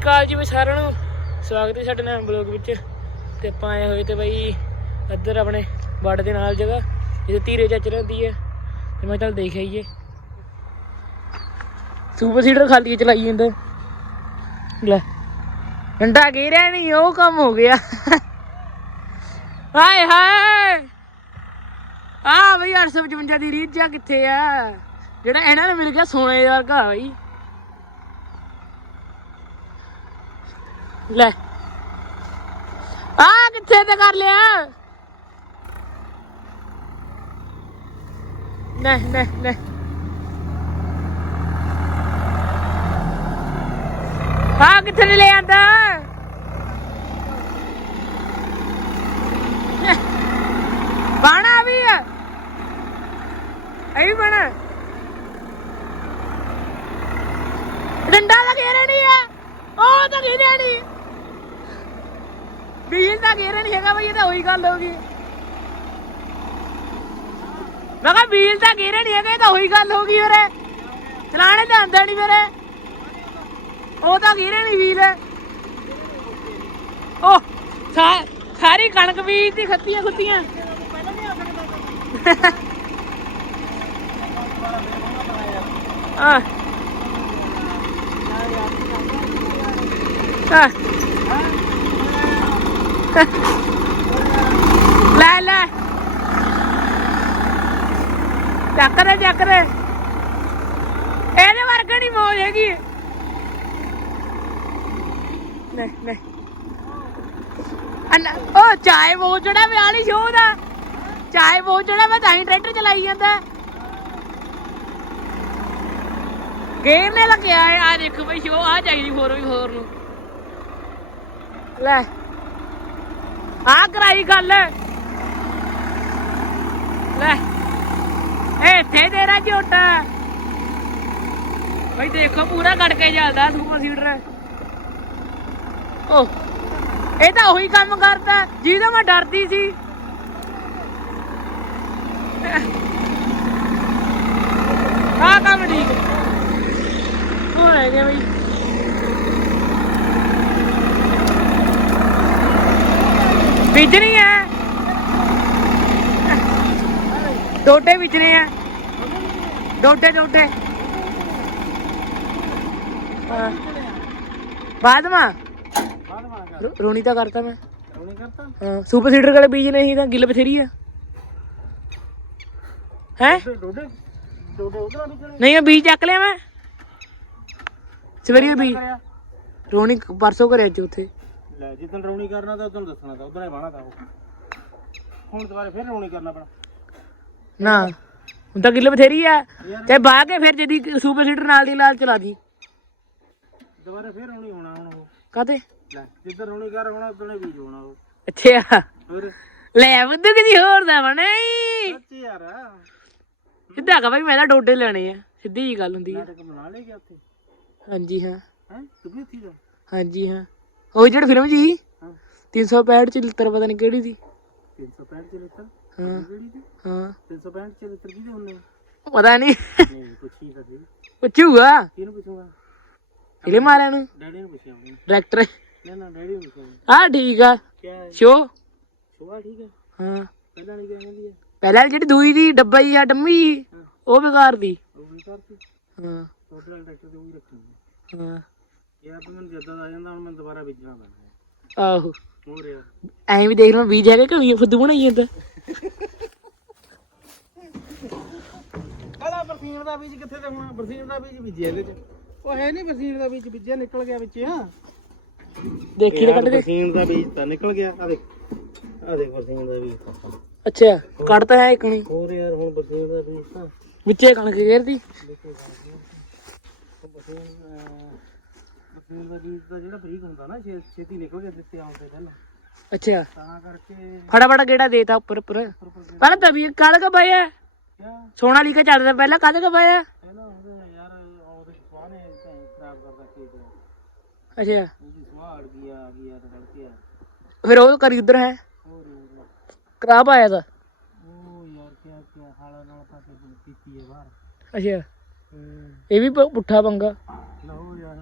ਅਕਾਲ ਜੀ ਵੀ ਸਾਰਿਆਂ ਨੂੰ। ਸਵਾਗਤ ਹੈ ਸਾਡੇ ਨਾਲ ਬਲੌਗ ਵਿੱਚ। ਤੇ ਆਪਾਂ ਆਏ ਹੋਏ ਤੇ ਬਈ ਇੱਧਰ ਆਪਣੇ ਵੱਡ ਦੇ ਨਾਲ ਜਗ੍ਹਾ ਜਿੱਥੇ ਧੀਰੇ ਚੱਚ ਰਹਿੰਦੀ ਹੈ। ਤੇ ਮੈਂ ਚੱਲ ਦੇਖ ਆਈਏ। ਸੁਪਰ ਸੀਡਰ ਖਾਲੀ ਚਲਾਈ ਜਾਂਦਾ। ਲੈ, ਡੰਡਾ ਗੇਰਿਆ ਨਹੀਂ ਉਹ ਕੰਮ ਹੋ ਗਿਆ। ਹਾਏ ਹਾਏ! ਆ ਬਈ 855 ਦੀ ਰੀਤ ਜਾ ਕਿੱਥੇ ਆ? ਜਿਹੜਾ ਇਹਨਾਂ ਨੂੰ ਮਿਲ ਗਿਆ ਸੋਨੇ ਦਾ ਘਰ ਬਈ। ਲੈ। ਆ ਕਿੱਥੇ ਤੇ ਕਰ ਲਿਆ? ਨਹੀਂ ਨਹੀਂ ਨਹੀਂ ਆ ਕਿੱਥੇ ਨੇ ਲੈ ਆਂਦਾ? ਬਾਣਾ ਵੀ ਹੈ ਇਹ ਵੀ ਬਾਣਾ। ਡੰਡਾ ਤਾਂ ਘੇਰੇ ਨਹੀਂ ਹੈ ਉਹ ਤਾਂ ਘੇਰੇ ਨਹੀਂ? ਬੀਲ ਦਾ ਘੇਰੇ ਨਹੀਂ ਹੈਗਾ ਬਈ, ਇਹ ਤਾਂ ਉਹੀ ਗੱਲ ਹੋ ਗਈ। ਮੈਂ ਕਿਹਾ ਬੀਲ ਤਾਂ ਘੇਰੇ ਨਹੀਂ ਹੈਗਾ, ਇਹ ਤਾਂ ਉਹੀ ਗੱਲ ਹੋ ਗਈ ਵੀਰੇ। ਚਲਾਣੇ ਤਾਂ ਆਂਦਾ ਨਹੀਂ ਵੀਰੇ। ਉਹ ਤਾਂ ਘੇਰੇ ਨਹੀਂ ਵੀਲ ਉਹ ਸਾਰੀ ਕਣਕ ਬੀਜ ਦੀ ਖੱਤੀਆਂ ਖੁੱਤੀਆਂ। ਆ ਆ ਲੈ ਲੈ। ਚੱਕ ਦੇ ਚੱਕ ਦੇ। ਇਹਦੇ ਵਰਗਾ ਨਹੀਂ ਮੌਜ ਹੈਗੀ। ਨਹੀਂ ਨਹੀਂ ਅੰਨਾ ਉਹ ਚਾਏ ਮੋਚੜਾ ਵਿਆਲੀ ਸ਼ੋਅ ਦਾ ਚਾਏ ਮੋਚੜਾ ਮੈਂ ਤਾਂ ਹੀ ਟਰੈਕਟਰ ਚਲਾਈ ਜਾਂਦਾ। ਗੇਮ ਨੇ ਲੱਗਿਆ ਆ ਦੇਖੋ ਬਈ ਸ਼ੋਅ ਆ ਚਾਹੀਦੀ ਹੋਰ ਵੀ ਹੋਰ ਨੂੰ। ਲੈ। ਆ ਕਰਾਈ ਗੱਲ। ਲੈ ਇੱਥੇ ਤੇਰਾ ਝੋਟਾ। ਬਈ ਦੇਖੋ, ਪੂਰਾ ਕੱਢ ਕੇ ਚੱਲਦਾ ਸੁਪਰ ਸੀਡਰ ਓ ਇਹ ਤਾਂ ਉਹੀ ਕੰਮ ਕਰਦਾ, ਜਿਹਦਾ ਮੈਂ ਡਰਦੀ ਸੀ। ਆ ਕੰਮ ਠੀਕ। ਹੋ ਗਿਆ ਬਈ। ਵਿਜਣੀ ਹੈ ਡੋਡੇ ਵਿਜਣੇ ਆ। ਡੋਡੇ ਡੋਡੇ। ਹਾਂ। ਬਾਅਦ ਮਾ ਰੋਣੀ ਤਾਂ ਕਰਤਾ ਮੈਂ। ਰੋਣੀ ਕਰਤਾ? ਹਾਂ ਸੁਪਰ ਸੀਡਰ ਵਾਲੇ ਬੀਜ ਨਹੀਂ ਤਾਂ ਗਿੱਲ ਬਥੇਰੀ ਆ। ਹੈ? ਡੋਡੇ ਡੋਡੇ ਉਧਰ ਨਿਕਲੇ ਨਹੀਂ ਮੈਂ ਬੀਜ ਚੱਕ ਲਿਆ ਮੈਂ। ਸਵੇਰੀ ਬੀਜ। ਰੋਣੀ ਪਰਸੋਂ ਕਰਿਆ ਅੱਜ ਉੱਥੇ। ਲੈ ਜਿੱਦਣ ਰੋਣੀ ਕਰਨਾ ਤਾਂ ਉਦੋਂ ਦੱਸਣਾ ਤਾਂ ਉਦੋਂ ਹੀ ਬਾਣਾ ਤਾਂ ਉਹ। ਹੁਣ ਦੁਬਾਰਾ ਫਿਰ ਰੋਣੀ ਕਰਨਾ ਪੈਣਾ। ਨਾ ਹੁਣ ਤਾਂ ਗਿੱਲ ਬਥੇਰੀ ਆ। ਤੇ ਬਾਹ ਕੇ ਫਿਰ ਜਦੀ ਸੁਪਰ ਸੀਡਰ ਨਾਲ ਦੀ ਨਾਲ ਚਲਾ ਦੀ। ਦੁਬਾਰਾ ਫਿਰ ਰੋਣੀ ਹੋਣਾ ਹੁਣ ਉਹ। ਕਾਤੇ ਲੈ ਜਿੱਦਣ ਰੋਣੀ ਕਰ ਹੋਣਾ ਉਦੋਂ ਹੀ ਬੀਜ ਹੋਣਾ ਉਹ। ਅੱਛਾ। ਹੋਰ? ਲੈ ਬੁੱਧੂ ਕਿਦੀ ਹੋਰ ਦਾ ਬਣੇ ਸੱਚ ਯਾਰ। ਸਿੱਧਾ ਕਹ ਭਾਈ ਮੈਂ ਤਾਂ ਡੋਡੇ ਲੈਣੇ ਆ। ਸਿੱਧੀ ਜੀ ਗੱਲ ਹੁੰਦੀ ਆ। ਨਾਟਕ ਬਣਾ ਲੈ ਗਿਆ ਉੱਥੇ। ਹਾਂਜੀ ਹਾਂ। ਹੈ? ਤੂੰ ਵੀ ਉੱਥੇ ਜਾ। ਹਾਂਜੀ ਹਾਂ। ਉਹ ਜਿਹੜੀ ਫਿਲਮ ਜੀ? ਹਾਂ। 365 ਚ ਲਿੱਤਰ ਪਤਾ ਨਹੀਂ ਕਿਹੜੀ ਦੀ 365 ਚ ਲਿੱਤਰ ਹਾਂ। ਕਿਹੜੀ ਦੀ ਹਾਂ। 365 ਚ ਲਿੱਤਰ ਕਿਹਦੇ ਹੁੰਦੇ ਪਤਾ ਨਹੀਂ ਨਹੀਂ ਪੁੱਛੀ ਸਕੀ ਪੁੱਛੂਗਾ? ਕਿਹਨੂੰ ਪੁੱਛੂਗਾ? ਫਿਲਮ ਵਾਲਿਆਂ ਨੂੰ। ਡੈਡੀ ਨੂੰ ਪੁੱਛਿਆ ਆਪਣੇ ਡਾਇਰੈਕਟਰ ਨਾ ਨਾ ਡੈਡੀ ਨੂੰ ਪੁੱਛਿਆ ਆ ਠੀਕ ਆ। ਹੈ? ਸ਼ੋ ਸ਼ੋਆ ਠੀਕ ਹੈ ਹਾਂ। ਪਹਿਲਾਂ ਨਹੀਂ ਕਿਹਾ ਕਹਿੰਦੀ ਹੈ ਪਹਿਲਾਂ ਜਿਹੜੀ ਦੂਈ ਦੀ ਡੱਬਾ ਹੀ ਆ ਡੰਮੀ ਉਹ ਬੇਕਾਰ ਦੀ। ਉਹ ਵੀ ਕਰਤੀ ਹਾਂ। ਟੋਟਲ ਉਹ ਰੱਖਣੀ ਹੈ। ਹਾਂ ਯਾਰ ਤੂੰ ਮੈਨੂੰ ਜਦੋਂ ਆ ਜਾਂਦਾ ਹੁਣ ਮੈਨੂੰ ਦੁਬਾਰਾ ਵੇਚਣਾ ਪੈਣਾ ਹੈ। ਆਹੋ। ਹੋਰ ਯਾਰ। ਐਂ ਵੀ ਦੇਖ ਲਓ ਬੀਜ ਹੈਗੇ ਕਵੀ ਫੁੱਦੂ ਬਣਾਈ ਜਾਂਦਾ? ਕਹਦਾ ਬਰਸੀਨ ਦਾ ਬੀਜ ਕਿੱਥੇ ਤੇ ਹੁਣ? ਬਰਸੀਨ ਦਾ ਬੀਜ ਬੀਜਿਆ ਇਹਦੇ ਚ। ਉਹ ਹੈ ਨਹੀਂ ਬਰਸੀਨ ਦਾ ਬੀਜ ਬੀਜਿਆ ਨਿਕਲ ਗਿਆ ਵਿੱਚ ਆ ਦੇਖੀ ਤਾਂ ਕੱਢ ਦੇ। ਬਰਸੀਨ ਦਾ ਬੀਜ ਤਾਂ ਨਿਕਲ ਗਿਆ ਆ ਦੇਖ। ਆ ਦੇਖ ਬਰਸੀਨ ਦਾ ਬੀਜ। ਤਾਂ ਅੱਛਾ ਕੱਢਤਾ ਹੈ ਇੱਕ ਨਹੀਂ? ਹੋਰ ਯਾਰ ਹੁਣ ਬਰਸੀਨ ਦਾ ਬੀਜ ਤਾਂ ਵਿੱਚੇ ਕਣਕ ਘੇਰਦੀ ਦੇਖੋ ਬਰਸੀਨ ਅਹ, ਬਰਸੀਨ ਦਾ ਬੀਜ ਦਾ ਜਿਹੜਾ ਬਰੀਕ ਹੁੰਦਾ ਨਾ ਛੇ- ਛੇਤੀ ਨਿਕਲ ਗਿਆ ਦਿੱਤੇ ਆਉਂਦੇ ਪਹਿਲਾਂ। ਅੱਛਾ। ਤਾਂ ਕਰਕੇ ਫਟਾਫਟ ਗੇੜਾ ਦੇਤਾ ਉੱਪਰ ਉੱਪਰ। ਪਹਿਲਾਂ ਤਵੀ ਕਾਹਦਾ ਕਾ ਪਾਇਆ? ਕਿਆ? ਸੋਨਾ ਲਿਖਾ ਚੱਲਦਾ ਪਹਿਲਾਂ ਕਾਹਦਾ ਕਾ ਪਾਇਆ? ਪਹਿਲਾਂ ਉਹਦੇ ਯਾਰ ਉਹਦੇ ਸਵਾਹ ਨੇ ਤਾਂ ਖਰਾਬ ਕਰਦਾ ਖੇਤ। ਅੱਛਾ। ਉਹਦੀ ਸਵਾਹ ਅੜ ਗਈ ਆ ਗਈ ਆ ਤਾਂ ਰੜ ਕੇ ਆ। ਫਿਰ ਉਹ ਕਰੀ ਉਧਰ ਹੈ? ਹੋਰ ਹੋਰ। ਪਾਇਆ ਤਾਂ। ਉਹ ਯਾਰ ਕਿਆ ਕਿਆ ਹਾਲਾ ਨਾਲ ਪਾ ਕੇ ਹੁਣ ਹੈ ਬਾਹਰ। ਅੱਛਾ। ਇਹ ਵੀ ਪ- ਪੁੱਠਾ ਪੰਗਾ। ਲਓ ਯਾਰ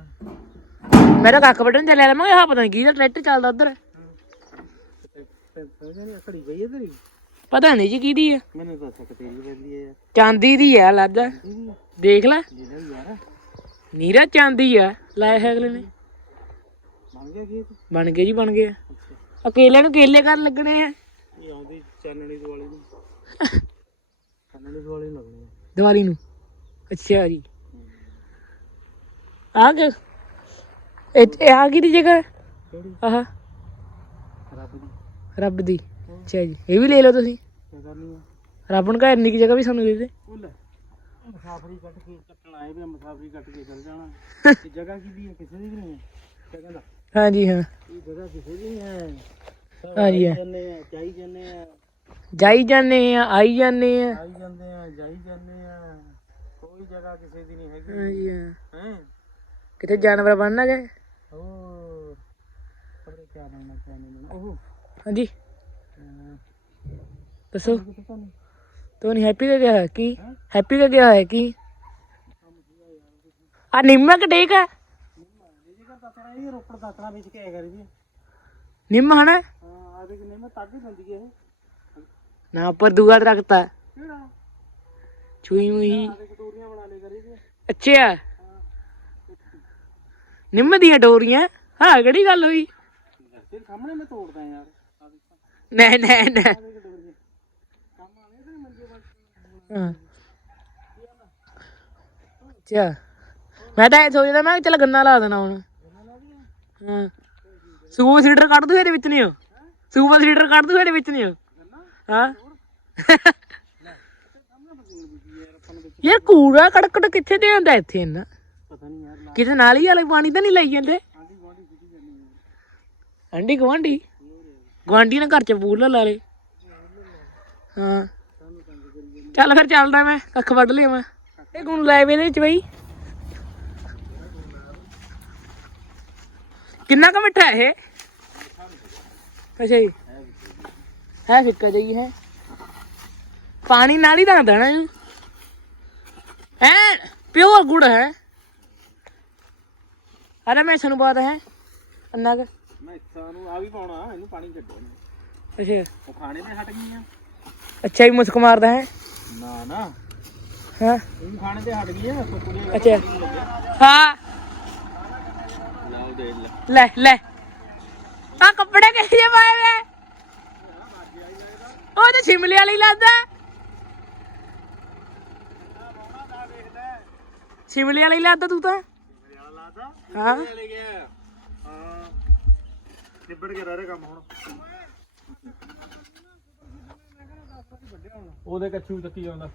ਮੈਂ ਤਾਂ ਕੱਖ ਵੱਢਣ ਚੱਲਿਆ ਆਹ ਪਤਾ ਨਹੀਂ ਕਿਹਦਾ ਟਰੈਕਟਰ ਚੱਲਦਾ ਉਧਰ। ਨਹੀਂ ਖੜੀ ਪਈ ਹੈ ਤੇਰੀ ਪਤਾ ਨਹੀਂ ਜੀ ਕਿਹਦੀ ਆ। ਮੈਨੂੰ ਤਾਂ ਸਕ ਤੇਰੀ ਪੈਂਦੀ ਹੈ ਯਾਰ ਚਾਂਦੀ ਦੀ ਆ ਲੱਗਦਾ ਇਹਦੀ ਦੇਖ ਲੈ। ਜਿਹੜਾ ਵੀ ਯਾਰ ਨੀਰਾ ਚਾਂਦੀ ਆ ਲਾਇਆ ਹੈ ਅਗਲੇ ਨੇ। ਮੰਗ ਗਿਆ ਕੀ ਬਣ ਗਏ ਜੀ ਬਣ ਗਏ ਅਕੇਲੇ ਨੂੰ ਕੇਲੇ ਕਰਨ ਲੱਗਣੇ ਆ। ਇਹ ਆਉਂਦੀ ਚਾਨਣੀ ਦਿਵਾਲੀ ਨੂੰ। ਚਾਨਣੀ ਦਿਵਾਲੀ ਨੂੰ ਲੱਗਣੀ ਹੈ ਦੀਵਾਲੀ ਨੂੰ। ਅੱਛਾ ਜੀ ਆ ਗਏ ਇੱਥੇ ਆ ਗਈ ਦੀ ਜਗ੍ਹਾ? ਆਹ। ਰੱਬ ਦੀ। ਰੱਬ ਦੀ। ਅੱਛਾ ਜੀ। ਇਹ ਵੀ ਲੈ ਲਓ ਤੁਸੀਂ। ਕੀ ਹੈ ਰੱਬ ਨੂੰ ਕਹੇ ਇੰਨੀ ਕੀ ਜਗ੍ਹਾ ਵੀ ਸਾਨੂੰ ਦੇ ਦੇ। ਮੁਸਾਫਰੀ ਕੱਟ ਕੇ ਕੱਟਣ ਆਏ ਵੀ ਮੁਸਾਫਰੀ ਕੱਟ ਕੇ ਚਲ ਜਾਣਾ। ਇਹ ਜਗ੍ਹਾ ਕਿਹਦੀ ਹੈ ਕਿਸੇ ਦੀ ਵੀ ਨਹੀਂ ਹੈ ਹਾਂਜੀ ਹਾਂ। ਇਹ ਜਗ੍ਹਾ ਕਿਸੇ ਦੀ ਨਹੀਂ ਹੈ ਹਾਂਜੀ ਹਾਂ। ਜਾਈ ਜਾਂਦੇ ਆ। ਜਾਈ ਜਾਂਦੇ ਆ ਆਈ ਜਾਂਦੇ ਆ। ਆਈ ਜਾਂਦੇ ਆ ਜਾਈ ਜਾਂਦੇ ਆ। ਕੋਈ ਜਗ੍ਹਾ ਕਿਸੇ ਦੀ ਨਹੀਂ ਹੈਗੀ ਹਾਂਜੀ ਹਾਂ ਹੈ ਕਿਤੇ ਜਾਨਵਰ ਬਣਨਾ ਗਏ ਹੋਰ ਪਤਾ ਕਿਆ ਬਣਨਾ ਕਿਆ ਨਹੀਂ ਬਣਨਾ ਉਹ ਹਾਂਜੀ ਅਹ, ਦੱਸੋ ਕਿਤੇ ਤਾਂ ਨਹੀਂ ਤੂੰ ਨਹੀਂ ਹੈਪੀ का क्या है की ਹੈਂ? हैप्पी का क्या है की ਆ ਨਿੰਮ ਕਿ ਟੇਕ ਹੈ ਇਹ ਜਗ੍ਹਾ ਦੱਸਣਾ ਇਹ ਰੋਪੜ ਦੱਸਣਾ ਵਿੱਚ ਕਿਆ ਕਰੀ ਜੀ ਅੱਛਾ। ਨਿੰਮ ਦੀਆਂ ਡੋਰੀਆਂ। ਹਾਂ, ਕਿਹੜੀ ਗੱਲ ਹੋਈ? ਤੇਰੇ ਸਾਹਮਣੇ ਮੈਂ ਤੋੜਦਾ ਯਾਰ ਆ ਦੇਖ ਨਾ ਹਾਂ। ਅੱਛਾ। ਮੈਂ ਤਾਂ ਇਹ ਸੋਚਦਾ, ਮੈਂ ਕਿਹਾ ਚੱਲ ਗੰਨਾ ਲਾ ਦੇਣਾ ਹੁਣ। ਹਾਂ। ਸੂਪਰ ਸੀਡਰ ਕੱਢ ਦੂ ਇਹਦੇ ਵਿੱਚ ਨਹੀਂ ਉਹ। ਸੂਪਰ ਸੀਡਰ ਕੱਢ ਦੂ ਇਹਦੇ ਵਿੱਚ ਨਹੀਂ ਉਹ। ਹਾਂ। ਯਾਰ ਕੂੜਾ ਕੜਕੜ ਕਿੱਥੇ ਤੇ ਹੁੰਦਾ ਇੱਥੇ ਇੰਨਾ? ਪਤਾ ਨਹੀਂ ਯਾਰ ਕਿਤੇ ਨਾਲੀ ਵਾਲੇ ਪਾਣੀ ਤਾਂ ਨਹੀਂ ਲਈ ਜਾਂਦੇ? ਆਂਢੀ ਗਵਾਂਢੀ ਗਵਾਂਢੀ ਨੇ ਘਰ ਚ ਪੂਲ ਲਾ ਲੇ ਹਾਂ। ਚੱਲ ਫਿਰ ਚੱਲਦਾ ਮੈਂ ਕੱਖ ਵੱਢ ਲਿਆ ਮੈਂ। ਇਹ ਗੁਣ ਲੈ ਵੇ ਇਹਦੇ ਵਿੱਚ ਬਈ। ਕਿੰਨਾ ਕੁ ਮਿੱਠਾ ਇਹ? ਅੱਛਾ ਜੀ। ਹੈ ਫਿੱਕਾ ਜਿਹੀ ਹੈ ਪਾਣੀ ਨਾਲ ਹੀ ਤਾਂ ਆਉਂਦਾ ਨਾ ਇਹ। ਹੈ? ਪਿਓਰ ਗੁੜ ਹੈ। ਅਰੇ ਮੈਂ ਸਾਨੂੰ ਬਾਤ ਹੈ ਅੰਨਾ ਕੁ। ਮੈਂ ਇੱਥਾਂ ਨੂੰ ਆ ਵੀ ਪਾਉਣਾ ਇਹਨੂੰ ਪਾਣੀ ਛੱਡੋ ਅੱਛਾ। ਉਹ ਖਾਣੇ ਤੇ ਹਟ ਗਈਆਂ ਅੱਛਾ ਹੀ ਮੁਸਕ ਮਾਰਦਾ ਹੈ। ਨਾ ਨਾ। ਹਾਂ। ਇਹਨੂੰ ਖਾਣੇ ਤੇ ਹਟ ਗਈਆਂ ਸੁੱਕ ਜੇ ਅੱਛਾ। ਹਾਂ। ਲਾਓ ਦੇ ਲੈ। ਲੈ ਆ ਕੱਪੜੇ ਪਾਏ ਵੇ? ਉਹ ਤੇ ਸ਼ਿਮਲੇ ਵਾਲੀ ਲੱਗਦਾ। ਸ਼ਿਮਲੇ ਵਾਲੀ ਲੱਗਦਾ ਤੂੰ ਤਾਂ? ਲਾਦਾ ਹਾਂ। ਲੈ ਗਿਆ ਹਾਂ ਨਿਬੜ ਕੇ ਰਹਿ ਕੰਮ ਹੁਣ ਉਹਦੇ ਕੱਛੂ ਚੱਕੀ ਜਾਂਦਾ।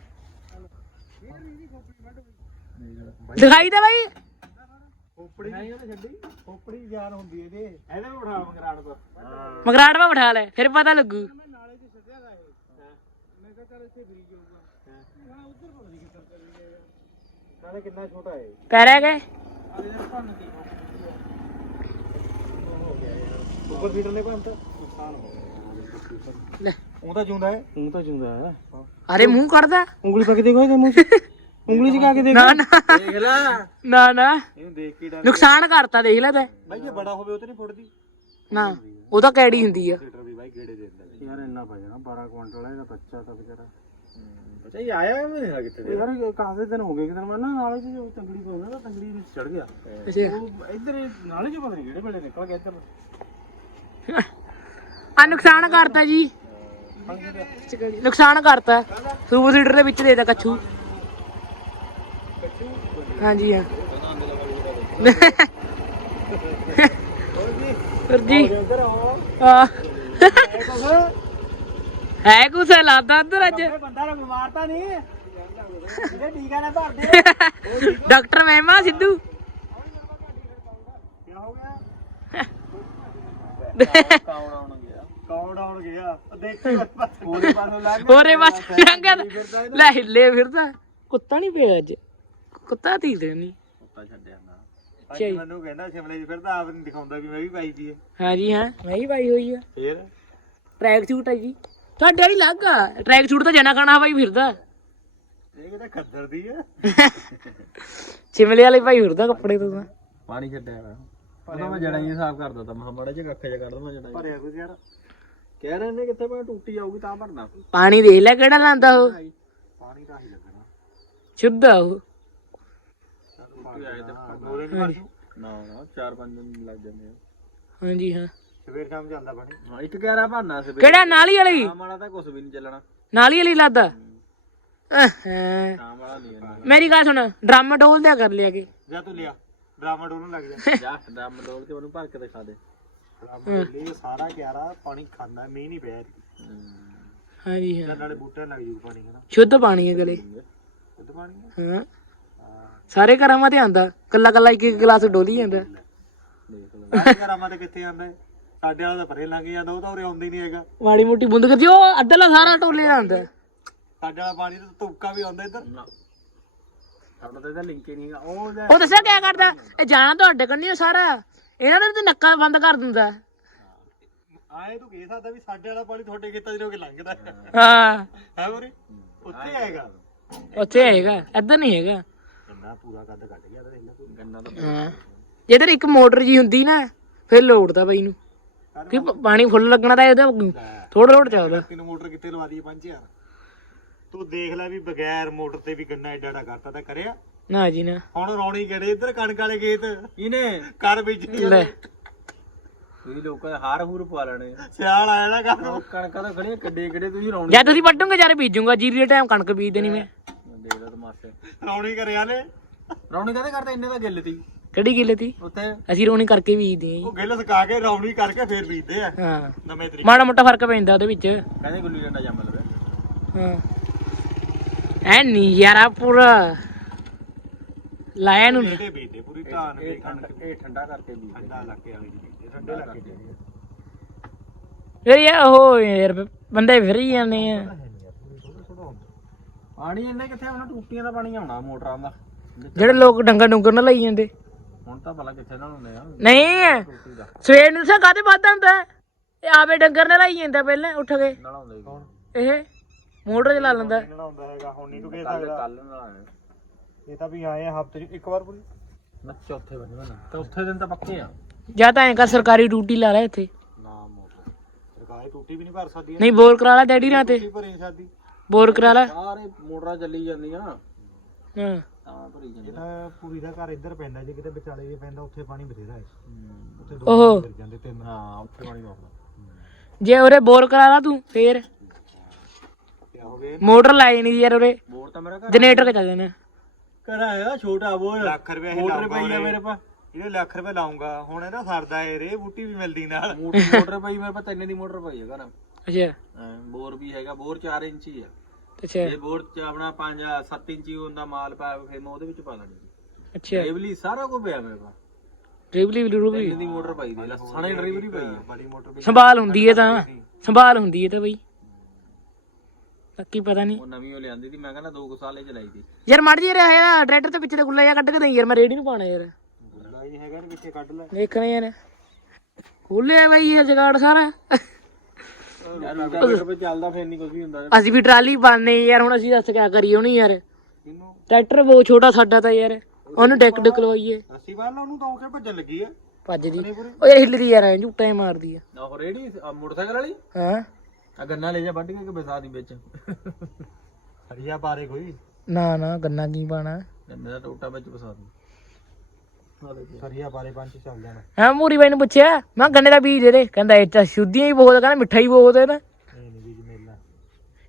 ਦਿਖਾਈ ਦੇ ਬਾਈ। ਖੋਪੜੀ। ਨਹੀਂ ਉਹਨੇ ਛੱਡੀ। ਖੋਪੜੀ ਜਾਨ ਹੁੰਦੀ ਇਹਦੇ। ਇਹਦੇ ਵੀ ਉਠਾ ਮੰਗਰਾੜ ਤੋਂ। ਮਗਰਾੜ ਵਾ ਬਿਠਾ ਲੈ ਫਿਰ ਪਤਾ ਲੱਗੂ। ਮੈਂ ਨਾਲੇ ਤੇ ਛੱਡਿਆ ਇਹ। ਮੈਂ ਕਿਹਾ ਚੱਲ ਇੱਥੇ ਬਰੀਕ ਹੋਊਗਾ ਹਾਂ। ਉੱਧਰ ਪਤਾ ਨਹੀਂ ਕਿੱਧਰ ਚਲੀ ਗਿਆ ਨਾਲੇ ਕਿੰਨਾ ਛੋਟਾ ਹੈ ਕਹਿ ਰਹਿ ਗਏ ਸੁਪਰ ਫੀਡਰ ਨੇ ਨੁਕਸਾਨ ਹੋ ਗਿਆ। ਲੈ। ਉਹ ਤਾਂ ਜੁੰਦਾ ਹੈ? ਉਹ ਤਾਂ ਜੁੰਦਾ ਹੈ। ਅਰੇ ਮੂੰਹ ਕੱਢਦਾ। ਉਂਗਲੀ ਪਾ ਕੇ ਦੇਖੋ ਇਹਦੇ ਮੂੰਹ। 'ਚ ਉਂਗਲੀ 'ਚ ਕਾ ਕੇ ਦੇਖੋ। ਨਾ ਨਾ। ਦੇਖ ਲੈ। ਨਾ ਨਾ। ਇਹਨੂੰ ਦੇਖ ਕੇ ਡਰ ਨੁਕਸਾਨ ਕਰਤਾ ਦੇਖ ਲੈ ਤੈਂ। ਬਾਈ ਜੇ ਬੜਾ ਹੋਵੇ ਉਹ ਤੇ ਨਹੀਂ ਫੁੱਟਦੀ। ਨਾ ਉਹ ਤਾਂ ਕੈੜੀ ਹੁੰਦੀ ਆ। ਬਾਈ ਗੇੜੇ ਦੇ ਦਿੰਦਾ ਯਾਰ ਇੰਨਾ ਪੈ ਜਾਣਾ 12 ਕੁਇੰਟਲ ਇਹਦਾ ਬੱਚਾ ਤਾਂ ਵਿਚਾਰਾ। ਅੱਛਾ ਇਹ ਆਇਆ ਵੀ ਨਹੀਂ ਕਿਤੇ ਯਾਰ ਕਾਫੀ ਦਿਨ ਹੋ ਗਏ ਕਿ ਦਿਨ ਮੈਂ ਨਾ ਨਾਲੇ ਚ ਜੋ ਤੰਗੜੀ ਪਾਉਂਦਾ ਤਾਂ ਤੰਗੜੀ ਵਿੱਚ ਚੜ ਗਿਆ। ਅੱਛਾ। ਉਹ ਇੱਧਰ ਇਹ ਨਾਲੇ ਚ ਪਤਾ ਨਹੀਂ ਕਿਹੜੇ ਵੇਲੇ ਨਿਕਲ ਗਿਆ ਇੱਧਰ। ਆ ਨੁਕਸਾਨ ਕਰਤਾ ਜੀ। ਨੁਕਸਾਨ ਕਰਤਾ। ਸੂਪਰ ਸੀਡਰ ਦੇ ਵਿੱਚ ਦੇ ਦਿੱਤਾ ਕੱਛੂ। ਹਾਂਜੀ ਹਾਂ। ਫਿਰ ਜੀ। ਆ ਹੈ ਕੁਛ ਲਾਦਾ ਅੰਦਰ ਅੱਜ। ਬੰਦਾ ਨੂੰ ਬਿਮਾਰ ਤਾਂ ਨਹੀਂ। ਇਹਦੇ ਟੀਕਾ ਨਾ ਭਰ ਦੇ ਡਾਕਟਰ ਮਹਿਮਾ ਸਿੱਧੂ। ਕੀ ਹੋ ਗਿਆ? ਕੌਣ ਆਉਣ ਗਿਆ? ਕੌਣ ਆਉਣ ਗਿਆ? ਦੇਖੀ ਪੂਰੇ ਪਾਸੋਂ ਲੰਘ ਹੋਰੇ ਤਾਂ- ਲੈ ਹਿੱਲੇ ਫਿਰਦਾ। ਕੁੱਤਾ ਨਹੀਂ ਪਿਆ ਅੱਜ? ਕੁੱਤਾ ਤੀ ਨਹੀਂ। ਕੁੱਤਾ ਛੱਡਿਆ ਨਾ। ਅੱਛਾ। ਮੈਨੂੰ ਕਹਿੰਦਾ ਸ਼ਿਮਲੇ 'ਚ ਫਿਰਦਾ ਆਪ ਨਹੀਂ ਦਿਖਾਉਂਦਾ ਵੀ ਮੈਂ ਵੀ ਪਾਈ ਦੀ ਹੈ ਹਾਂਜੀ ਹਾਂ। ਮੈਂ ਹੀ ਪਾਈ ਹੋਈ ਆ। ਫੇਰ? ਟਰੈਕ ਸੂਟ ਹੈ ਜੀ। ਤੁਹਾਡੇ ਵਾਲੀ ਲੱਗ ਆ। ਟਰੈਕ ਸੂਟ ਤਾਂ ਜਨਾ ਖਾਣਾ ਭਾਈ ਫਿਰਦਾ। ਇਹ ਕਿਤੇ ਖੱਦਰ ਦੀ ਹੈ ਚਿਮਲੇ ਵਾਲੇ ਭਾਈ ਫਿਰਦਾ ਕੱਪੜੇ ਤੋਂ ਤਾਂ। ਪਾਣੀ ਛੱਡਿਆ ਵਾ ਪਤਾ ਮੈਂ ਜੜਾ ਹੀ ਸਾਫ਼ ਕਰ ਦਿੰਦਾ। ਮੈਂ ਮਾੜਾ ਜਿਹਾ ਕੱਖ ਜਿਹਾ ਕੱਢ ਦਵਾਂ ਜੜਾ ਭਰਿਆ ਕੁਝ ਯਾਰ। ਕਹਿ ਰਹੇ ਨੇ ਕਿੱਥੇ ਮੈਂ ਟੁੱਟੀ ਜਾਊਗੀ ਤਾਂ ਭਰਨਾ। ਪਾਣੀ ਦੇਖ ਲੈ ਕਿਹੜਾ ਲਾਂਦਾ ਉਹ। ਪਾਣੀ ਤਾਂ ਹੀ ਲੱਗਣਾ। ਸ਼ੁੱਧ ਆ ਉਹ। ਤੇ ਨਾ ਨਾ 4-5 ਦਿਨ ਲੱਗ ਜਾਂਦੇ ਆ। ਹਾਂਜੀ ਹਾਂ। ਸਵੇਰ ਸ਼ਾਮ ਜਾਂਦਾ ਪਾਣੀ। ਹਾਂ ਇੱਕ ਗਿਆਰਾ ਭਰਨਾ ਸੀ ਕਿਹੜਾ ਨਾਲੀ ਵਾਲੀ? ਸ਼ਾਮ ਵਾਲਾ ਤਾਂ ਕੁਝ ਵੀ ਨਹੀਂ ਚੱਲਣਾ। ਨਾਲੀ ਵਾਲੀ ਲਾਦਾ। ਅਹ, ਸ਼ਾਮ ਵਾਲਾ ਨਹੀਂ ਜਾਂਦਾ। ਮੇਰੀ ਗੱਲ ਸੁਣ ਡਰਮ ਡੋਲ ਦਿਆ ਕਰ ਲਿਆ ਕੇ। ਜਾ ਤੂੰ ਲਿਆ ਡਰਾਮਾ ਡੋਲਣ ਲੱਗ ਜਾ। ਜਾ ਡਰਮ ਡੋਲ ਕੇ ਉਹਨੂੰ ਭਰ ਕੇ ਦਿਖਾ ਦੇ। ਡਰਾਮਾ ਡੋਲੀ ਸਾਰਾ ਗਿਆਰਾ ਪਾਣੀ ਖਾਂਦਾ ਮੀਂਹ ਨਹੀਂ ਪਿਆ ਹਾਂਜੀ ਹਾਂ। ਨਾਲੇ ਬੂਟੇ ਲੱਗ ਜੂ ਪਾਣੀ ਹਨਾ? ਸ਼ੁੱਧ ਪਾਣੀ ਹੈ ਗਲੇ। ਦੁੱਧ ਪਾਣੀ। ਹਾਂ? ਸਾਰੇ ਘਰਾਂ ਮਾ ਤੇ ਆਂਦਾ। ਕੱਲਾ ਕੱਲਾ ਇੱਕ ਇੱਕ ਗਲਾਸ ਡੋਲੀ ਜਾਂਦਾ। ਦੇਖ ਘਰਾਂ ਮਾ ਤੇ ਕਿੱਥੇ ਆਂਦਾ? ਸਾਡੇ ਵਾਲਾ ਤਾਂ ਪਰੇ ਲੰਘ ਜਾਂਦਾ ਉਹ ਤਾਂ ਉਰੇ ਆਉਂਦਾ ਹੀ ਨਹੀਂ ਹੈਗਾ। ਮਾੜੀ ਮੋਟੀ ਬੁੰਦ ਕਰਦੀ ਉਹ ਅੱਧਲਾ ਸਾਰਾ ਟੋਲੇ ਦਾ ਆਂਦਾ ਸਾਡੇ ਵਾਲਾ ਪਾਣੀ ਤਾਂ ਤੁਪਕਾ ਵੀ ਆਉਂਦਾ ਇੱਧਰ। ਨਾ। ਸਾਡਾ ਤਾਂ ਇਹਦਾ ਲਿੰਕ ਹੀ ਨਹੀਂਗਾ ਉਹ ਲੈ ਉਹ ਦੱਸਿਆ ਕਿਆ ਕਰਦਾ? ਇਹ ਜਾਣਾ ਤੁਹਾਡੇ ਕੰਨੀ ਆ ਸਾਰਾ। ਇਹਨਾਂ ਨੇ ਤੇ ਨੱਕਾ ਬੰਦ ਕਰ ਦਿੰਦਾ। ਆਏ ਤੂੰ ਕਹਿ ਸਕਦਾ ਵੀ ਸਾਡੇ ਵਾਲਾ ਪਾਣੀ ਤੁਹਾਡੇ ਖੇਤਾਂ 'ਚ ਰੋ ਕੇ ਲੰਘਦਾ। ਹੈ। ਹਾਂ ਹੈ ਮੋਰੇ ਉੱਥੇ ਆਏਗਾ ਉੱਥੇ ਹੈਗਾ ਇੱਧਰ ਨਹੀਂ ਹੈਗਾ। ਇੰਨਾ ਪੂਰਾ ਕੱਦ ਕੱਢ ਗਿਆ ਤਾਂ ਇਹਨਾਂ ਕੋਈ ਗੰਨਾ ਤਾਂ ਹਾਂ। ਜਿਹਦੇ ਇੱਕ ਮੋਟਰ ਜੀ ਹੁੰਦੀ ਨਾ ਫਿਰ ਲੋੜਦਾ ਬਾਈ ਨੂੰ। ਕਿ ਪਾਣੀ ਫੁੱਲ ਲੱਗਣਾ ਤਾਂ ਇਹਦਾ ਥੋੜਾ ਥੋੜਾ ਚੱਲਦਾ। ਤੈਨੂੰ ਮੋਟਰ ਕਿੱਥੇ ਲਵਾ ਦਈਏ 5000 ਤੂੰ ਦੇਖ ਲੈ ਵੀ ਬਗੈਰ ਮੋਟਰ ਤੇ ਵੀ ਗੰਨਾ ਏਡਾ ਏਡਾ ਕਰਤਾ ਤਾਂ ਕਰਿਆ। ਨਾ ਜੀ ਨਾ। ਹੁਣ ਰੌਣੀ ਕਿਹੜੇ? ਇੱਧਰ ਕਣਕ ਵਾਲੇ ਖੇਤ। ਇਹਨੇ ਕਰ ਵਿੱਚ ਲੈ। ਤੁਸੀਂ ਲੋਕਾਂ ਦੇ ਹਾਰ ਹੂਰ ਪਵਾ ਲੈਣੇ। ਸਿਆਲ ਆਇਆ ਨਾ ਕਰ ਕਣਕਾਂ ਤਾਂ ਖੜੀਆਂ ਕਿੱਡੇ ਕਿੱਡੇ ਤੁਸੀਂ ਰੌਣੀ ਜਦ ਤੁਸੀਂ ਵੱਢੋਗੇ ਯਾਰ ਬੀਜੂਗਾ ਜੀਰੀ ਦੇ ਟਾਈਮ ਕਣਕ ਬੀਜ ਦੇਣੀ ਮੈਂ। ਦੇਖ ਲੈ ਤਮਾਸ਼ੇ। ਰੌਣੀ ਕਰਿਆ ਨੇ। ਰੌਣੀ ਕਦੇ ਕਰਦੇ? ਇੰਨੇ ਤਾਂ ਗਿੱਲ ਤੀ। ਕਿਹੜੀ ਗਿੱਲੇ ਤੀ? ਉੱਥੇ ਅਸੀਂ ਰੋਣੀ ਕਰਕੇ ਬੀਜਦੇ ਉਹ ਗਿੱਲ ਸਕਾ ਕੇ ਰੌਣੀ ਕਰਕੇ ਫੇਰ ਬੀਜਦੇ ਆ। ਆਂ ਹਾਂ। ਨਵੇਂ ਤਰੀਕੇ। ਮਾੜਾ ਮੋਟਾ ਫ਼ਰਕ ਪੈਂਦਾ ਉਹਦੇ ਵਿੱਚ। ਕਹਿੰਦੇ ਗੁੱਲੀ ਡੰਡਾ ਜੰਮ ਲਵੇ। ਹਾਂ। ਐ ਨਹੀਂ ਯਾਰਾ ਪੂਰਾ ਲਾਇਆ ਨੂੰ ਇਹਦੇ ਬੀਜਦੇ ਪੂਰੀ ਧਾਨ ਇਹ ਠੰਡਾ ਇਹ ਠੰਡਾ ਕਰਕੇ ਵੀ ਠੰਡਾ ਇਲਾਕੇ ਵਾਲੀ ਦੀ ਬੀਜਦੇ ਠੰਡੇ ਇਲਾਕੇ ਚ ਫਿਰ ਯਾਰ ਉਹ ਯਾਰ ਬੰਦੇ ਫਿਰ ਹੀ ਜਾਂਦੇ ਆ। ਪਾਣੀ ਇੰਨੇ ਕਿੱਥੇ ਆਉਣਾ ਟੂਟੀਆਂ ਦਾ ਪਾਣੀ ਆਉਣਾ ਮੋਟਰਾਂ ਦਾ। ਜਿਹੜੇ ਲੋਕ ਡੰਗਰ ਡੁੰਗਰ ਨਾਲ ਲਈ ਜਾਂਦੇ। ਹੁਣ ਤਾਂ ਭਲਾ ਕਿੱਥੇ ਨਾਲ ਹੁੰਦੇ ਆ ਨਹੀਂ। ਸਵੇਰ ਨੂੰ ਸਾ ਕਾਦੇ ਵੱਧ ਹੁੰਦਾ ਇਹ ਆਵੇ ਡੰਗਰ ਨਾਲ ਲਈ ਜਾਂਦਾ ਪਹਿਲਾਂ ਉੱਠ ਕੇ। ਨਾਲ ਹੁੰਦੇ ਕੌਣ ਇਹ ਮੋਟਰ ਚਲਾ ਲੈਂਦਾ। ਜਿਹੜਾ ਹੁੰਦਾ ਹੈਗਾ ਹੁਣ ਨਹੀਂ ਤੂੰ ਕਹਿ ਕੱਲ ਸਕਦਾ। ਕੱਲ ਨਾਲ ਆਏ ਇਹ ਤਾਂ ਵੀ ਆਏ ਆ ਹਫ਼ਤੇ ਚ ਇੱਕ ਵਾਰ ਪੂਰੀ। ਨਾ ਚੌਥੇ ਵਜੇ ਨਾ ਚੌਥੇ ਦਿਨ ਤਾਂ ਪੱਕੇ ਆ। ਜਾਂ ਤਾਂ ਐਂ ਕਰ ਸਰਕਾਰੀ ਡਿਊਟੀ ਲਾ ਲੈ ਇੱਥੇ। ਨਾ ਮੋਟਰ। ਸਰਕਾਰ ਟੂਟੀ ਵੀ ਨਹੀਂ ਭਰ ਸਕਦੀ। ਨਹੀਂ ਬੋਰ ਕਰਾ ਲੈ ਡੈਡੀ ਨਾਲ ਤੇ। ਟੂਟੀ ਭਰੇ ਨਹੀਂ ਸਕਦੀ ਬੋਰ ਕਰਾ ਲੈ। ਸਾਰੇ ਮੋਟਰਾਂ ਚੱਲੀ ਜਾਂਦੀਆਂ। ਹਾਂ। ਤਾਂ ਭਰੀ ਜਾਂਦੀਆਂ ਜਿਹੜਾ ਪੂਰੀ ਦਾ ਘਰ ਇੱਧਰ ਪੈਂਦਾ ਜੇ ਕਿਤੇ ਵਿਚਾਲੇ ਜੇ ਪੈਂਦਾ ਉੱਥੇ ਪਾਣੀ ਬਥੇਰਾ ਹੈ। ਉੱਥੇ ਦੋ ਓਹੋ। ਮਿਲ ਜਾਂਦੇ ਤਿੰਨ। ਹਾਂ ਉੱਥੇ ਪਾਣੀ ਆਉਂਦਾ ਜੇ ਉਰੇ ਬੋਰ ਕਰਾ ਲਾ ਤੂੰ ਫੇਰ। ਮੋਟਰ ਲਾਈ ਨਹੀਂ ਯਾਰ ਉਰੇ। ਬੋਰ ਤਾਂ ਮੇਰਾ ਘਰ ਜਨਰੇਟਰ ਕੇ ਚੱਲ ਜਾਣਾ ਕਰਾਇਆ ਛੋਟਾ ਬੋਰ। ਲੱਖ ਰੁਪਏ ਇਹ ਮੋਟਰ ਪਈ ਆ। ਮੇਰੇ ਪਾ। ਇਹਦੇ ਲੱਖ ਰੁਪਏ ਲਾਉਂਗਾ। ਹੁਣ ਇਹਦਾ ਸਰਦਾ ਏ ਰੇ ਬੂਟੀ ਵੀ ਮਿਲਦੀ ਨਾਲ। ਮੋਟਰ ਮੋਟਰ ਪਈ ਮੇਰੇ ਪਾ ਤਿੰਨ ਦੀ ਮੋਟਰ ਪਈ ਆ ਘਰ। ਅੱਛਾ। ਬੋਰ ਵੀ ਹੈਗਾ ਬੋਰ 4 ਇੰਚੀ ਆ। ਅੱਛਾ। ਜੇ ਬੋਰ ਚ ਆਪਣਾ 5 7 ਇੰਚੀ ਹੁੰਦਾ ਮਾਲ ਪਾਇਆ ਫਿਰ ਮੈਂ ਉਹਦੇ ਵਿੱਚ ਪਾ ਲੈਣੀ। ਅੱਛਾ। ਡਰਾਈਵਲੀ ਸਾਰਾ ਕੁਝ ਪਿਆ ਮੇਰੇ ਪਾ ਡਰਿਬਲੀ ਵੀ ਰੂਬੀ ਦੀ ਮੋਟਰ ਪਾਈ ਦੇ ਸਣੇ ਡਰਾਈਵਰੀ ਪਈ ਆ ਬੜੀ ਮੋਟਰ ਵੀ ਸੰਭਾਲ ਹੁੰਦੀ ਹੈ ਤਾਂ। ਸੰਭਾਲ ਹੁੰਦੀ ਹੈ ਤਾਂ ਬਈ। ਬਾਕੀ ਪਤਾ ਨਹੀਂ। ਉਹ ਨਵੀਂ ਉਹ ਲਿਆਂਦੀ ਸੀ ਮੈਂ ਕਹਿੰਦਾ 2 ਸਾਲ ਹੀ ਚਲਾਈ ਦੀ। ਯਾਰ ਮੜ ਜੀ ਰਿਹਾ ਟਰੈਕਟਰ ਤੇ ਪਿੱਛੇ ਤੇ ਗੁੱਲਾ ਜਿਹਾ ਕੱਢ ਕੇ ਦੇਈ ਯਾਰ ਮੈਂ ਰੇੜੀ ਨੂੰ ਪਾਣਾ ਯਾਰ। ਗੁੱਲਾ ਹੀ ਹੈਗਾ ਨੀ ਪਿੱਛੇ ਕੱਢ ਲੈ। ਦੇਖਣਾ ਯਾਰ ਖੋਲਿਆ ਬਈ ਇਹ ਜਗਾੜ ਸਾਰਾ। ਯਾਰ ਰੂਟਾ ਤੇ ਚੱਲਦਾ ਫਿਰ ਨਹੀਂ ਕੁਝ ਵੀ ਹੁੰਦਾ। ਅਸੀਂ ਵੀ ਟਰਾਲੀ ਪਾਣੇ ਯਾਰ ਹੁਣ ਅਸੀਂ ਦੱਸ ਕਿਆ ਕਰੀਏ ਉਹਨੂੰ ਯਾਰ। ਟਰੈਕਟਰ ਬਹੁਤ ਛੋਟਾ ਸਾਡਾ ਤਾਂ ਯਾਰ। ਉਹਨੂੰ ਡੈਕ ਡੁੱਕ ਲਵਾਈਏ ਰੱਸੀ ਬਾਲ ਉਹਨੂੰ ਤਾਂ ਕੇ ਭੱਜਣ ਲੱਗੀ ਆ। ਭੱਜਦੀ। ਉਹ ਯਾਰ ਹਿੱਲਦੀ ਯਾਰ ਐ ਝੂਟਾ ਹੀ ਮਾਰਦੀ ਆ। ਉਹ ਰੇੜੀ ਆ ਮੋਟਰਸਾਈਕਲ ਵਾਲੀ? ਹਾਂ। ਆ ਗੰਨਾ ਲੈ ਜਾ ਵੱਢ ਕੇ ਕਿ ਬਸਾ ਦੀ ਵਿੱਚ? ਹਰੀਆ ਬਾਰੇ ਕੋਈ? ਨਾ ਨਾ ਗੰਨਾ ਕੀ ਪਾਣਾ? ਗੰਨੇ ਦਾ ਟੋਟਾ ਵਿੱਚ ਬਸਾ ਦੀ। ਹਰੀਆ ਬਾਰੇ ਪੰਜ ਚੱਲ ਜਾਣਾ। ਹਾਂ ਮੂਰੀ ਬਾਈ ਨੂੰ ਪੁੱਛਿਆ? ਮੈਂ ਕਿਹਾ ਗੰਨੇ ਦਾ ਬੀਜ ਦੇ ਦੇ ਕਹਿੰਦਾ ਇਹ ਤਾਂ ਸ਼ੁੱਧੀਆਂ ਹੀ ਬਹੁਤ ਆ, ਕਹਿੰਦਾ ਮਿੱਠਾ ਹੀ ਬਹੁਤ ਹੈ ਨਾ ਇਹ ਨਹੀਂ ਬੀਜ ਮਿਲਣਾ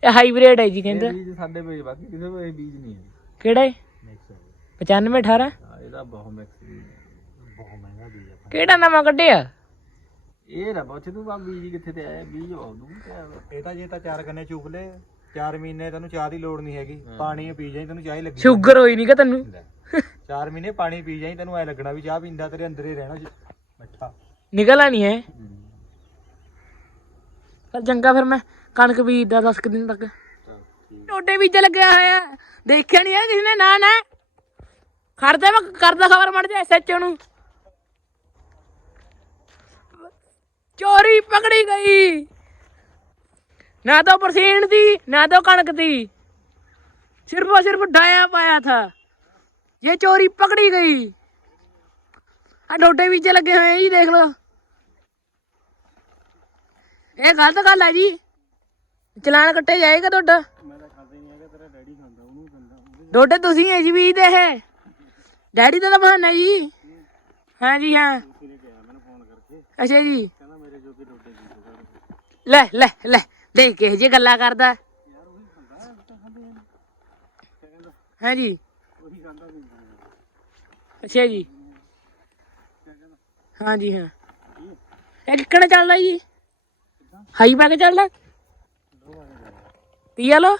ਇਹ ਹਾਈਬ੍ਰਿਡ ਹੈ ਜੀ ਕਹਿੰਦਾ। ਬੀਜ ਸਾਡੇ ਪਏ ਬਾਕੀ ਕਿਸੇ ਕੋਲ ਇਹ ਬੀਜ ਨਹੀਂ ਹੈ। ਕਿਹੜਾ ਹੈ ਮਿਕਸ 95 18 ਹਾਂ, ਇਹਦਾ ਬਹੁਤ ਮਿਕਸ ਬੀਜ ਹੈ। ਬਹੁਤ ਮਹਿੰਗਾ ਬੀਜ ਆ ਕਿਹੜਾ ਨਵਾਂ ਕੱਢਿਆ? ਇਹ ਨਾ ਪੁੱਛ ਤੂੰ ਬਾ ਬੀਜ ਕਿੱਥੇ ਤੇ ਆਇਆ? ਬੀਜ ਬਹੁਤ ਦੂਰ ਤੇ ਆਇਆ ਵਾ। ਇਹ ਤਾਂ ਜੇ ਤਾਂ ਚਾਰ ਗੰਨੇ ਲੈ ਮਹੀਨੇ ਤੈਨੂੰ ਚਾਹ ਦੀ ਲੋੜ ਨਹੀਂ ਹੈਗੀ ਪਾਣੀ ਪੀ ਜਾਈ ਤੈਨੂੰ ਚਾਹ ਹੀ ਲੱਗੀ ਸ਼ੂਗਰ ਹੋਈ ਨਹੀਂ ਕਿ ਤੈਨੂੰ। ਚਾਰ ਮਹੀਨੇ ਪਾਣੀ ਪੀ ਜਾਈ ਤੈਨੂੰ ਐ ਲੱਗਣਾ ਵੀ ਚਾਹ ਪੀਂਦਾ ਤੇਰੇ ਅੰਦਰ ਹੀ ਰਹਿਣਾ ਮਿੱਠਾ ਨਿਕਲ ਆਣੀ ਹੈ। ਫਿਰ ਚੰਗਾ ਫਿਰ ਮੈਂ ਕਣਕ ਬੀਜਦਾ 10 ਦਿਨ ਤੱਕ। ਟੋਟੇ ਬੀਜਾ ਲੱਗਿਆ ਹੋਇਆ। ਦੇਖਿਆ ਨਹੀਂ ਹੈ ਕਿਸੇ ਨੇ ਨਾ ਨਾ। ਖੜਦਾ ਮੈਂ ਕਰਦਾ ਖਬਰ ਮੜ ਜਾ ਐਸਐਚਓ ਨੂੰ। ਚੋਰੀ ਪਕੜੀ ਗਈ। ਨਾ ਤਾਂ ਪਰਸੀਣ ਦੀ ਨਾ ਤਾਂ ਕਣਕ ਦੀ। ਸਿਰਫ ਸਿਰਫ ਡਾਇਆ ਪਾਇਆ ਥਾ। ये चोरी पकड़ी गई ਆ ਡੋਡੇ ਵਿੱਚ ਲੱਗੇ ਹੋਏ ਆ ਜੀ ਦੇਖ ਲਓ ਇਹ ਗਲਤ ਗੱਲ ਹੈ ਜੀ ਚਲਾਨ ਕੱਟੇ ਜਾਏਗਾ ਤੁਹਾਡਾ ਮੈਂ ਤਾਂ ਖਾਂਦਾ ਹੀ ਨਹੀਂ ਹੈਗਾ ਤੇਰਾ ਡੈਡੀ ਖਾਂਦਾ ਉਹਨੂੰ ਦਿੰਦਾ ਉਹਦੇ ਡੋਡੇ ਤੁਸੀਂ ਹੈ ਜੀ ਵੀ ਦੇ ਇਹ ਡੈਡੀ ਦਾ ਤਾਂ ਬਹਾਨਾ ਜੀ ਹਾਂ ਜੀ ਹਾਂ ਨੇ ਕਿਹਾ ਮੈਨੂੰ ਫੋਨ ਕਰਕੇ ਅੱਛਾ ਜੀ ਕਹਿੰਦਾ ਮੇਰੇ ਜੋ ਕਿ ਡੋਡੇ ਦੀ ਦੁਕਾਨ ਲੈ ਲੈ ਲੈ ਦੇਖ ਕਿਹੋ ਜਿਹੀ ਗੱਲਾਂ ਕਰਦਾ ਯਾਰ ਉਹੀ ਖਾਂਦਾ ਤਾਂ ਖਾਂਦੇ ਨੇ ਕਹਿੰਦਾ ਹਾਂ ਜੀ ਉਹੀ ਖਾਂਦਾ ਵੀ ਅੱਛਾ ਜੀ। ਹਾਂਜੀ ਹਾਂ। ਇਹ ਕਿੱਕਣ ਚੱਲਦਾ ਜੀ? ਹਾਈ ਪਾ ਕੇ ਚੱਲਦਾ? ਪੀ ਲੋ